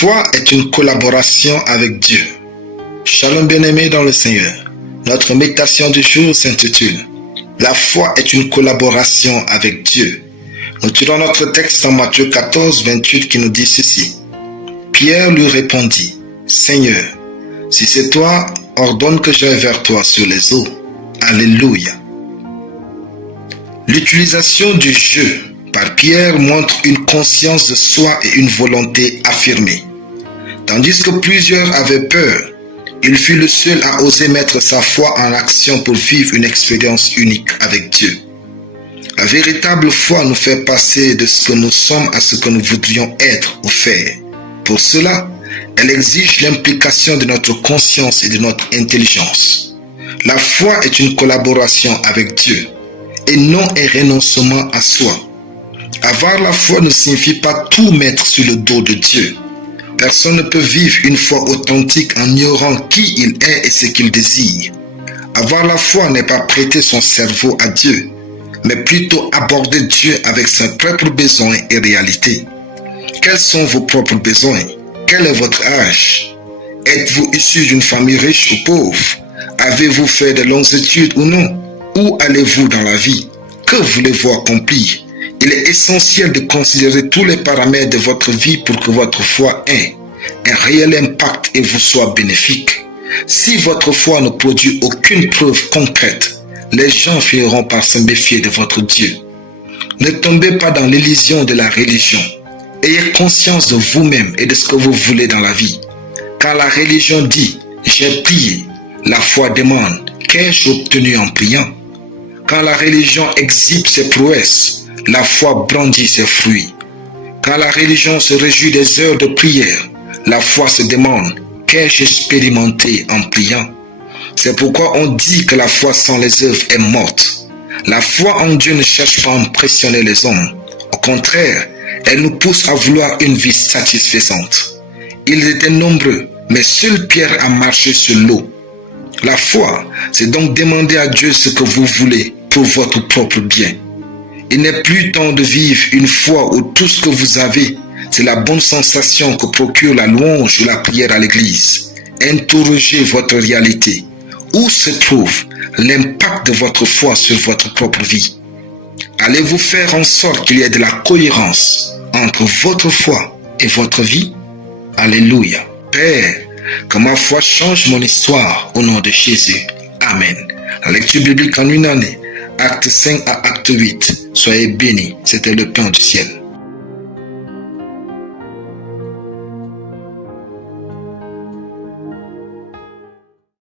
foi est une collaboration avec Dieu. Shalom bien-aimés dans le Seigneur. Notre méditation du jour s'intitule « La foi est une collaboration avec Dieu ». Nous tirons notre texte en Matthieu 14, 28 qui nous dit ceci. Pierre lui répondit, « Seigneur, si c'est toi, ordonne que j'aille vers toi sur les eaux. » Alléluia. L'utilisation du jeu par Pierre montre une conscience de soi et une volonté affirmée. Tandis que plusieurs avaient peur, il fut le seul à oser mettre sa foi en action pour vivre une expérience unique avec Dieu. La véritable foi nous fait passer de ce que nous sommes à ce que nous voudrions être ou faire. Pour cela, elle exige l'implication de notre conscience et de notre intelligence. La foi est une collaboration avec Dieu et non un renoncement à soi. Avoir la foi ne signifie pas tout mettre sur le dos de Dieu. Personne ne peut vivre une foi authentique en ignorant qui il est et ce qu'il désire. Avoir la foi n'est pas prêter son cerveau à Dieu, mais plutôt aborder Dieu avec ses propres besoins et réalités. Quels sont vos propres besoins? Quel est votre âge? Êtes-vous issu d'une famille riche ou pauvre? Avez-vous fait de longues études ou non? Où allez-vous dans la vie? Que voulez-vous accomplir? Il est essentiel de considérer tous les paramètres de votre vie pour que votre foi ait un réel impact et vous soit bénéfique. Si votre foi ne produit aucune preuve concrète, les gens finiront par se méfier de votre Dieu. Ne tombez pas dans l'illusion de la religion. Ayez conscience de vous-même et de ce que vous voulez dans la vie. Quand la religion dit « j'ai prié », la foi demande « qu'ai-je obtenu en priant ?» Quand la religion exhibe ses prouesses, la foi brandit ses fruits. Quand la religion se réjouit des heures de prière, la foi se demande « qu'ai-je expérimenté en priant ?» C'est pourquoi on dit que la foi sans les œuvres est morte. La foi en Dieu ne cherche pas à impressionner les hommes. Au contraire, elle nous pousse à vouloir une vie satisfaisante. Ils étaient nombreux, mais seul Pierre a marché sur l'eau. La foi, c'est donc demander à Dieu ce que vous voulez pour votre propre bien. Il n'est plus temps de vivre une foi où tout ce que vous avez, c'est la bonne sensation que procure la louange ou la prière à l'église. Interrogez votre réalité. Où se trouve l'impact de votre foi sur votre propre vie? Allez-vous faire en sorte qu'il y ait de la cohérence entre votre foi et votre vie? Alléluia. Père, que ma foi change mon histoire au nom de Jésus. Amen. La lecture biblique en une année. Acte 5 à acte 8. Soyez bénis. C'était le pain du ciel.